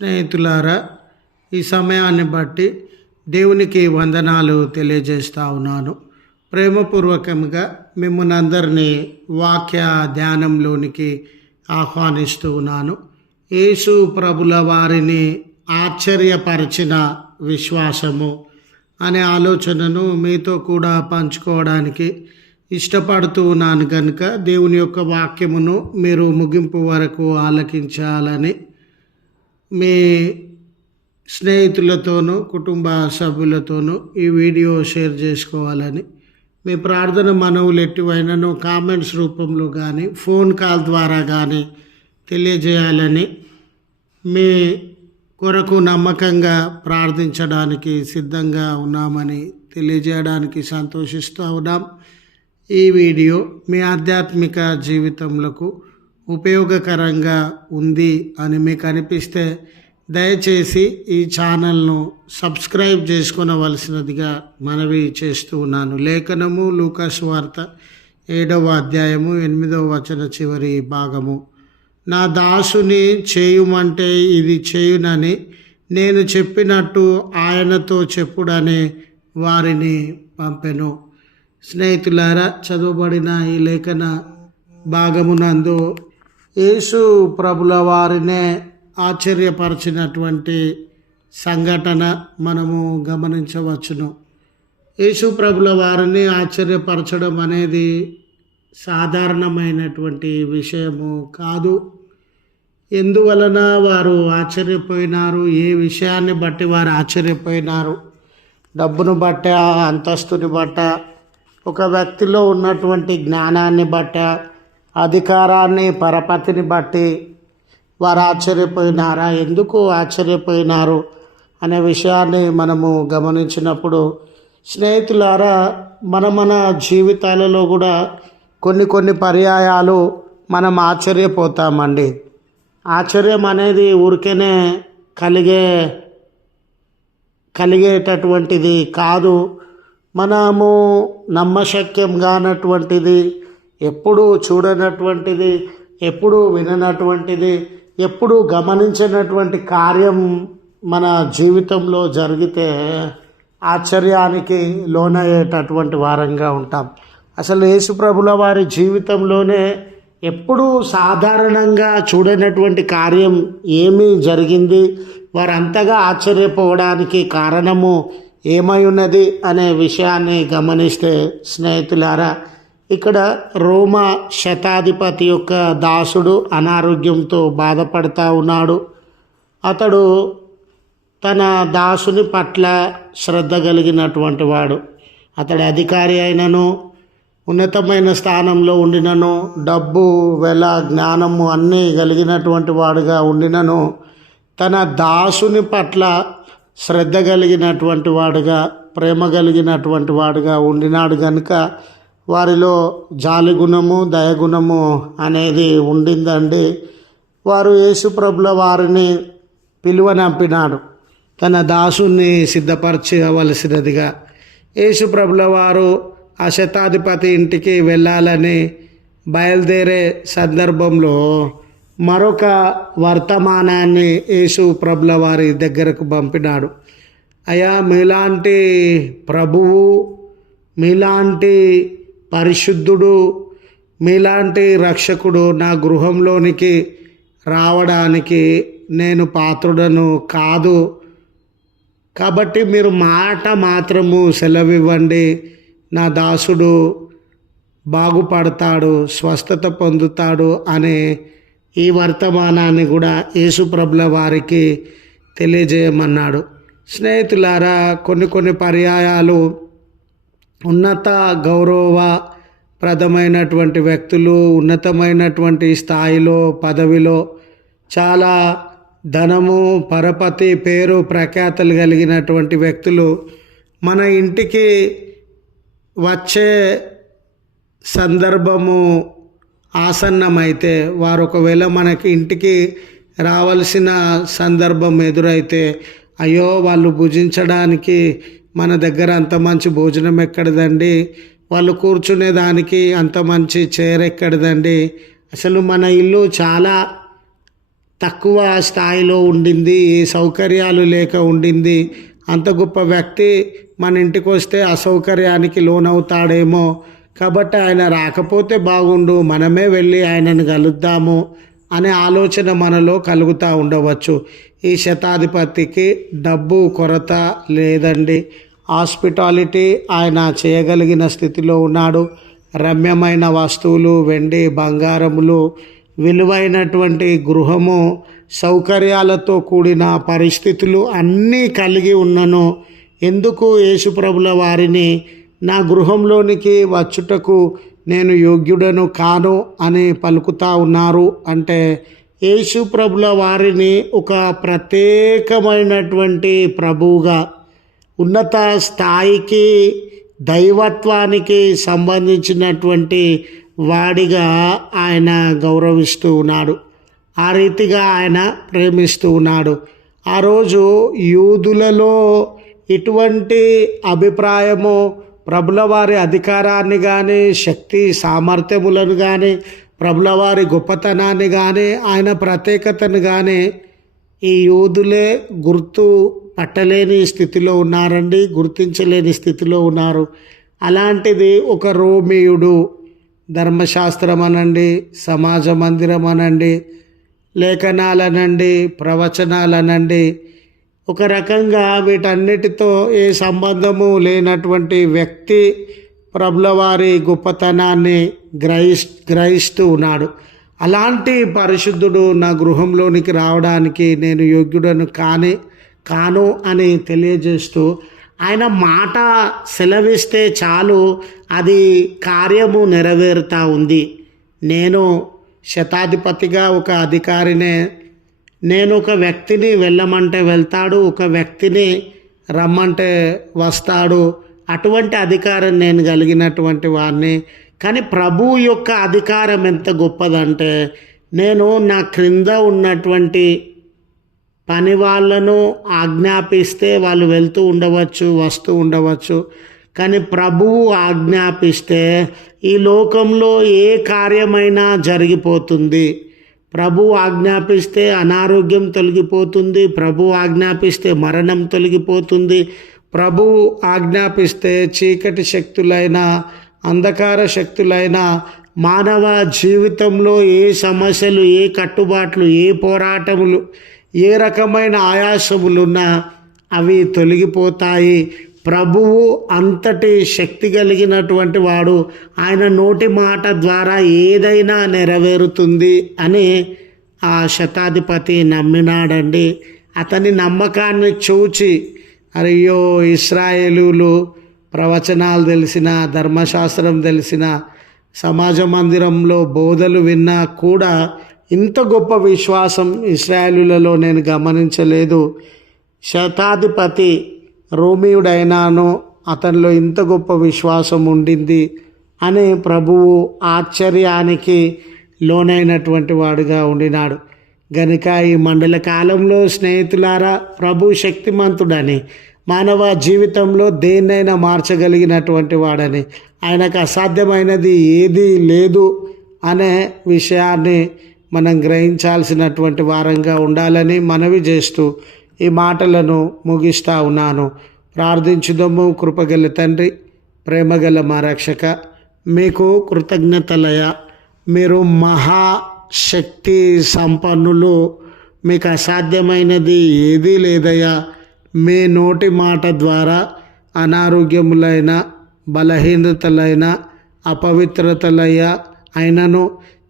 స్నేహితులారా, ఈ సమయాన్ని బట్టి దేవునికి వందనాలు తెలియజేస్తా ఉన్నాను. ప్రేమపూర్వకంగా మిమ్మల్ని అందరినీ వాక్య ధ్యానంలోనికి ఆహ్వానిస్తూ ఉన్నాను. యేసు ప్రభుల వారిని ఆశ్చర్యపరిచిన విశ్వాసము అనే ఆలోచనను మీతో కూడా పంచుకోవడానికి ఇష్టపడుతూ ఉన్నాను కనుక దేవుని యొక్క వాక్యమును మీరు ముగింపు వరకు ఆలకించాలని మీ స్నేహితులతోనూ కుటుంబ సభ్యులతోనూ ఈ వీడియో షేర్ చేసుకోవాలని, మీ ప్రార్థన మనవులు ఎటువైనను కామెంట్స్ రూపంలో కానీ ఫోన్ కాల్ ద్వారా కానీ తెలియజేయాలని, మీ కొరకు నమ్మకంగా ప్రార్థించడానికి సిద్ధంగా ఉన్నామని తెలియజేయడానికి సంతోషిస్తూ ఉన్నాం. ఈ వీడియో మీ ఆధ్యాత్మిక జీవితంలో ఉపయోగకరంగా ఉంది అని మీకు అనిపిస్తే దయచేసి ఈ ఛానల్ను సబ్స్క్రైబ్ చేసుకొనవలసినదిగా మనవి చేస్తూ ఉన్నాను. లేఖనము లూకా సువార్త 7వ అధ్యాయము 8వ వచన చివరి భాగము. నా దాసుని చేయుమంటే ఇది చేయునని నేను చెప్పినట్టు ఆయనతో చెప్పుడని వారిని పంపెను. స్నేహితులారా, చదవబడిన ఈ లేఖన భాగమునందు యేసు ప్రభుల వారినే ఆశ్చర్యపరిచినటువంటి సంఘటన మనము గమనించవచ్చును. యేసు ప్రభుల వారిని ఆశ్చర్యపరచడం అనేది సాధారణమైనటువంటి విషయము కాదు. ఎందువలన వారు ఆశ్చర్యపోయినారు? ఏ విషయాన్ని బట్టి వారు ఆశ్చర్యపోయినారు? డబ్బును బట్ట, అంతస్తుని బట్ట, ఒక వ్యక్తిలో ఉన్నటువంటి జ్ఞానాన్ని బట్ట, అధికారాన్ని, పరపతిని బట్టి వారు ఆశ్చర్యపోయినారా? ఎందుకు ఆశ్చర్యపోయినారు అనే విషయాన్ని మనము గమనించినప్పుడు, స్నేహితులారా, మన జీవితాలలో కూడా కొన్ని పర్యాయాలు మనం ఆశ్చర్యపోతామండి. ఆశ్చర్యం అనేది ఊరికేనే కలిగేటటువంటిది కాదు. మనము నమ్మశక్యం కానటువంటిది, ఎప్పుడూ చూడనటువంటిది, ఎప్పుడూ విననటువంటిది, ఎప్పుడూ గమనించినటువంటి కార్యం మన జీవితంలో జరిగితే ఆశ్చర్యానికి లోనయ్యేటటువంటి వారంగా ఉంటాం. అసలు యేసుప్రభుల వారి జీవితంలోనే ఎప్పుడూ సాధారణంగా చూడనటువంటి కార్యం ఏమీ జరిగింది. వారు అంతగా ఆశ్చర్యపోవడానికి కారణము ఏమై ఉన్నది అనే విషయాన్ని గమనిస్తే, స్నేహితులారా, ఇక్కడ రోమా శతాధిపతి యొక్క దాసుడు అనారోగ్యంతో బాధపడతా ఉన్నాడు. అతడు తన దాసుని పట్ల శ్రద్ధ కలిగినటువంటి వాడు. అతడి అధికారి అయినను, ఉన్నతమైన స్థానంలో ఉండినను, డబ్బు, వెల, జ్ఞానము అన్నీ కలిగినటువంటి వాడుగా ఉండినను, తన దాసుని పట్ల శ్రద్ధ కలిగినటువంటి వాడుగా, ప్రేమ కలిగినటువంటి వాడుగా ఉండినాడు కనుక వారిలో జాలిగుణము, దయగుణము అనేది ఉండిందండి. వారు యేసుప్రభుల వారిని పిలువనంపినాడు, తన దాసుని సిద్ధపరచవలసినదిగా. యేసుప్రభుల వారు ఆ శతాధిపతి ఇంటికి వెళ్ళాలని బయలుదేరే సందర్భంలో మరొక వర్తమానాన్ని యేసు ప్రభుల వారి దగ్గరకు పంపినాడు. అయ్యా, మీలాంటి ప్రభువు, మీలాంటి పరిశుద్ధుడు, మీలాంటి రక్షకుడు నా గృహంలోనికి రావడానికి నేను పాత్రుడను కాదు. కాబట్టి మీరు మాట మాత్రము సెలవివ్వండి, నా దాసుడు బాగుపడతాడు, స్వస్థత పొందుతాడు అనే ఈ వర్తమానాన్ని కూడా యేసుప్రభుల వారికి తెలియజేయమన్నాడు. స్నేహితులారా, కొన్ని పర్యాయాలు ఉన్నత గౌరవప్రదమైనటువంటి వ్యక్తులు, ఉన్నతమైనటువంటి స్థాయిలో, పదవిలో, చాలా ధనము, పరపతి, పేరు ప్రఖ్యాతలు కలిగినటువంటి వ్యక్తులు మన ఇంటికి వచ్చే సందర్భము ఆసన్నమైతే, వారు ఒకవేళ మనకి ఇంటికి రావాల్సిన సందర్భం ఎదురైతే, అయ్యో వాళ్ళు భుజించడానికి మన దగ్గర అంత మంచి భోజనం ఎక్కడిదండి, వాళ్ళు కూర్చునేదానికి అంత మంచి చైర్ ఎక్కడిదండి, అసలు మన ఇల్లు చాలా తక్కువ స్థాయిలో ఉండింది, ఏ సౌకర్యాలు లేక ఉండింది. అంత గొప్ప వ్యక్తి మన ఇంటికి వస్తే అసౌకర్యానికి లోనవుతాడేమో, కాబట్టి ఆయన రాకపోతే బాగుండు, మనమే వెళ్ళి ఆయనను కలుద్దాము అనే ఆలోచన మనలో కలుగుతూ ఉండవచ్చు. ఈ శతాధిపతికి డబ్బు కొరత లేదండి. హాస్పిటాలిటీ ఆయన చేయగలిగిన స్థితిలో ఉన్నాడు. రమ్యమైన వస్తువులు, వెండి బంగారములు, విలువైనటువంటి గృహము, సౌకర్యాలతో కూడిన పరిస్థితులు అన్నీ కలిగి ఉన్నను. ఎందుకు యేసుప్రభుల వారిని నా గృహంలోనికి వచ్చుటకు నేను యోగ్యుడను కాను అని పలుకుతా ఉన్నారు అంటే, యేసుప్రభుల వారిని ఒక ప్రత్యేకమైనటువంటి ప్రభువుగా, ఉన్నత స్థాయికి, దైవత్వానికి సంబంధించినటువంటి వాడిగా ఆయన గౌరవిస్తూ ఉన్నాడు. ఆ రీతిగా ఆయన ప్రేమిస్తూ ఉన్నాడు. ఆ రోజు యూదులలో ఇటువంటి అభిప్రాయము, ప్రభుల వారి అధికారాన్ని కానీ, శక్తి సామర్థ్యములను కానీ, ప్రభుల వారి గొప్పతనాన్ని కానీ, ఆయన ప్రత్యేకతను కానీ ఈ యూదులే గుర్తు పట్టలేని స్థితిలో ఉన్నారండి, గుర్తించలేని స్థితిలో ఉన్నారు. అలాంటిది ఒక రోమియుడు, ధర్మశాస్త్రం అనండి, సమాజ మందిరం అనండి, లేఖనాలనండి, ప్రవచనాలనండి, ఒక రకంగా వీటన్నిటితో ఏ సంబంధము లేనటువంటి వ్యక్తి ప్రభుల వారి గొప్పతనాన్ని గ్రహిస్తూ ఉన్నాడు. అలాంటి పరిశుద్ధుడు నా గృహంలోనికి రావడానికి నేను యోగ్యుడను కాను అని తెలియజేస్తూ, ఆయన మాట సెలవిస్తే చాలు అది కార్యము నెరవేరుతూ ఉంది. నేను శతాధిపతిగా ఒక అధికారినే. నేను ఒక వ్యక్తిని వెళ్ళమంటే వెళ్తాడు, ఒక వ్యక్తిని రమ్మంటే వస్తాడు. అటువంటి అధికారం నేను కలిగినటువంటి వాడిని. కానీ ప్రభువు యొక్క అధికారం ఎంత గొప్పదంటే, నేను నా క్రింద ఉన్నటువంటి పని వాళ్ళను ఆజ్ఞాపిస్తే వాళ్ళు వెళ్తూ ఉండవచ్చు, వస్తూ ఉండవచ్చు. కానీ ప్రభువు ఆజ్ఞాపిస్తే ఈ లోకంలో ఏ కార్యమైనా జరిగిపోతుంది. ప్రభువు ఆజ్ఞాపిస్తే అనారోగ్యం తొలగిపోతుంది. ప్రభువు ఆజ్ఞాపిస్తే మరణం తొలగిపోతుంది. ప్రభువు ఆజ్ఞాపిస్తే చీకటి శక్తులైన, అంధకార శక్తులైన మానవ జీవితంలో ఏ సమస్యలు, ఏ కట్టుబాట్లు, ఏ పోరాటములు, ఏ రకమైన ఆయాసములున్నా అవి తొలగిపోతాయి. ప్రభువు అంతటి శక్తి కలిగినటువంటి వాడు. ఆయన నోటి మాట ద్వారా ఏదైనా నెరవేరుతుంది అని ఆ శతాధిపతి నమ్మినాడండి. అతని నమ్మకాన్ని చూచి, అయ్యో ఇశ్రాయేలులు ప్రవచనాలు తెలిసిన, ధర్మశాస్త్రం తెలిసిన, సమాజ మందిరంలో బోధలు విన్నా కూడా ఇంత గొప్ప విశ్వాసం ఇశ్రాయేలులలో నేను గమనించలేదు. శతాధిపతి రోమియుడైనాను, అతనిలో ఇంత గొప్ప విశ్వాసం ఉండింది అని ప్రభువు ఆశ్చర్యానికి లోనైనటువంటి వాడుగా ఉండినాడు. గనుక ఈ మండల కాలంలో స్నేహితులారా, ప్రభు శక్తిమంతుడని, మానవ జీవితంలో దేన్నైనా మార్చగలిగినటువంటి వాడని, ఆయనకు అసాధ్యమైనది ఏదీ లేదు అనే విషయాన్ని మనం గ్రహించాల్సినటువంటి వారంగా ఉండాలని మనవి చేస్తూ ఈ మాటలను ముగిస్తూ ఉన్నాను. ప్రార్థించుదము. కృపగల తండ్రి, ప్రేమగల మా రక్షక, మీకు కృతజ్ఞతలయ. మీరు మహాశక్తి సంపన్నులు, మీకు అసాధ్యమైనది ఏదీ లేదయ్యా. మీ నోటి మాట ద్వారా అనారోగ్యములైన, బలహీనతలైన, అపవిత్రతలయ్యా అయినను,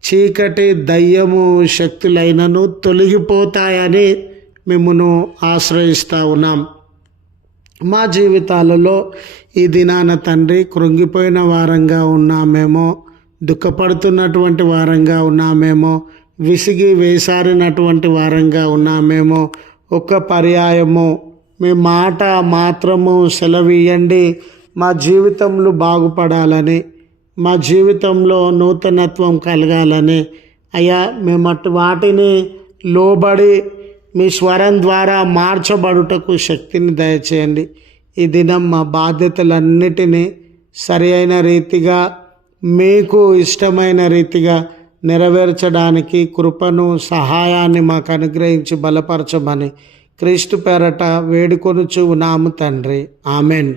చీకటి దయ్యము శక్తులైనను తొలగిపోతాయని మిమ్మును ఆశ్రయిస్తూ ఉన్నాం. మా జీవితాలలో ఈ దినాన తండ్రి కృంగిపోయిన వారంగా ఉన్నామేమో, దుఃఖపడుతున్నటువంటి వారంగా ఉన్నామేమో, విసిగి వేసారినటువంటి వారంగా ఉన్నామేమో, ఒక్క పర్యాయము మీ మాట మాత్రము సెలవీయండి. మా జీవితంలో బాగుపడాలని, మా జీవితంలో నూతనత్వం కలగాలని అయ్యా, మేము వాటిని లోబడి మీ స్వరం ద్వారా మార్చబడుటకు శక్తిని దయచేయండి. ఈ దినం మా బాధ్యతలన్నిటినీ సరి అయిన రీతిగా, మీకు ఇష్టమైన రీతిగా నెరవేర్చడానికి కృపను సహాయాన్ని మాకు అనుగ్రహించి బలపరచమని క్రీస్తు పేరట వేడుకొనుచు ఉన్నాము తండ్రి. ఆమెన్.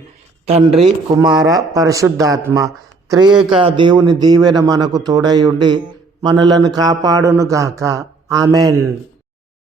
తండ్రి, కుమార, పరిశుద్ధాత్మ త్రియేక దేవుని దీవెన మనకు తోడై ఉండి మనలను కాపాడును గాక. ఆమెన్.